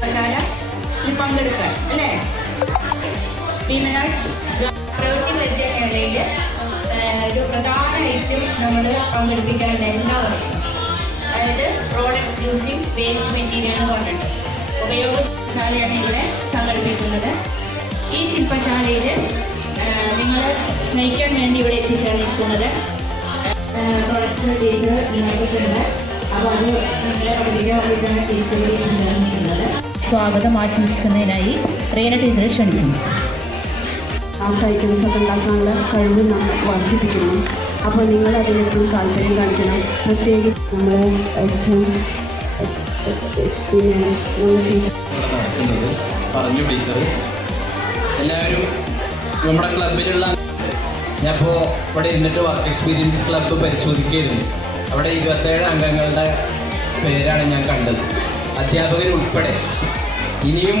ശില്പശാലയിൽ പങ്കെടുക്കാൻ അല്ലേ? ഭീമനാട് പ്രവൃത്തി പരിചരണയിൽ ഒരു പ്രധാന ഐറ്റം നമ്മൾ പങ്കെടുപ്പിക്കാറുണ്ട് എല്ലാ വർഷവും. അതായത് പ്രോഡക്ട്സ് യൂസിങ് വേസ്റ്റ് മെറ്റീരിയൽ എന്ന് പറഞ്ഞിട്ട് ഉപയോഗശാലയാണ് ഇവിടെ സംഘടിപ്പിക്കുന്നത്. ഈ ശില്പശാലയിൽ നിങ്ങൾ നയിക്കാൻ വേണ്ടി ഇവിടെ എത്തിച്ചേർന്നിരിക്കുന്നത് പ്രൊഡക്റ്റ് ടീച്ചർ നിങ്ങൾക്കുണ്ട്. അപ്പോൾ അത് നിങ്ങളെ പഠിപ്പിക്കാൻ വേണ്ടിയിട്ടാണ് ടീച്ചർ ചേർന്നിരിക്കുന്നത്. സ്വാഗതം ആശംസിക്കുന്നതിനായി റീന ടീച്ചറെ ക്ഷണിക്കുന്നു. ആർട്ട് ഐറ്റംസ് ഒക്കെ ഉണ്ടാക്കാനുള്ള കഴിവ് നമ്മൾ വർദ്ധിപ്പിക്കുന്നു. അപ്പോൾ നിങ്ങൾ അതിനൊക്കെ താല്പര്യം കാണിക്കണം. പ്രത്യേകിച്ച് നമ്മൾ പറഞ്ഞു ടീച്ചർ എല്ലാവരും നമ്മുടെ ക്ലബിലുള്ള ഞാനിപ്പോൾ ഇവിടെ ഇരുന്നിട്ട് വർക്ക് എക്സ്പീരിയൻസ് ക്ലബ്ബ് പരിശോധിക്കുകയായിരുന്നു. അവിടെ 27 അംഗങ്ങളുടെ പേരാണ് ഞാൻ കണ്ടത്, അധ്യാപകരുൾപ്പെടെ. ഇനിയും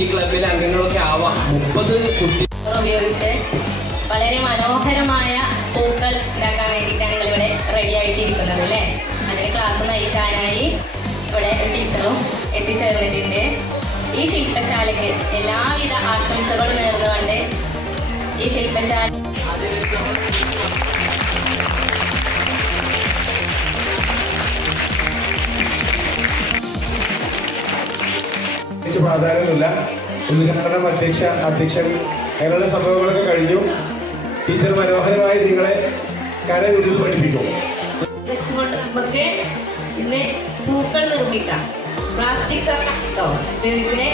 ഈ ക്ലബിലെ അംഗങ്ങളൊക്കെ ആവാം. 30 കുട്ടികൾ ഉപയോഗിച്ച് വളരെ മനോഹരമായ പൂക്കൾ ഉണ്ടാക്കാൻ വേണ്ടിയിട്ടാണ് ഞങ്ങളിവിടെ റെഡി ആയിട്ടിരിക്കുന്നത് അല്ലേ? അതിന് ക്ലാസ് നയിക്കാനായി ഇവിടെ ടീച്ചറും എത്തിച്ചേർന്നിട്ടുണ്ട്. ഈ ശില്പശാലയ്ക്ക് എല്ലാവിധ ആശംസകളും നേർന്നുകൊണ്ട് ഈ ശില്പശാല പ്രാധാന്യമൊന്നുമില്ല. ഉദ്ഘാടനം അധ്യക്ഷൻ അങ്ങനെയുള്ള സംഭവങ്ങളൊക്കെ കഴിഞ്ഞു. ടീച്ചർ മനോഹരമായി നിങ്ങളെ കരവിരുത് പഠിപ്പിക്കും. വെച്ചുകൊണ്ട് നമുക്ക് ഇന്ന് പൂക്കൾ നിർമ്മിക്കാം. പ്ലാസ്റ്റിക് ഉപയോഗിക്കണേ.